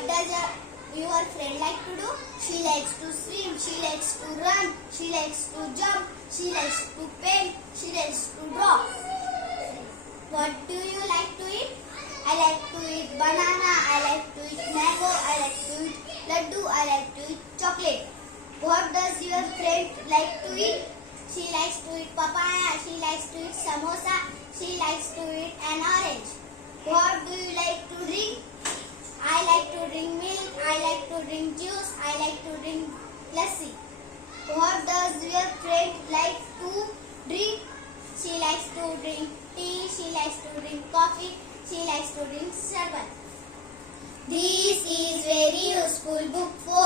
What does your friend like to do? She likes to swim, she likes to run, she likes to jump, she likes to paint, she likes to draw. What do you like to eat? I like to eat banana, I like to eat mango, I like to eat laddu, I like to eat chocolate. What does your friend like to eat? She likes to eat papaya, she likes to eat samosa, she likes to eat an orange. What do you like to drink? I like to drink milk, I like to drink juice, I like to drink lassi. What does your friend like to drink? She likes to drink tea, she likes to drink coffee, she likes to drink sherbet. This is very useful book for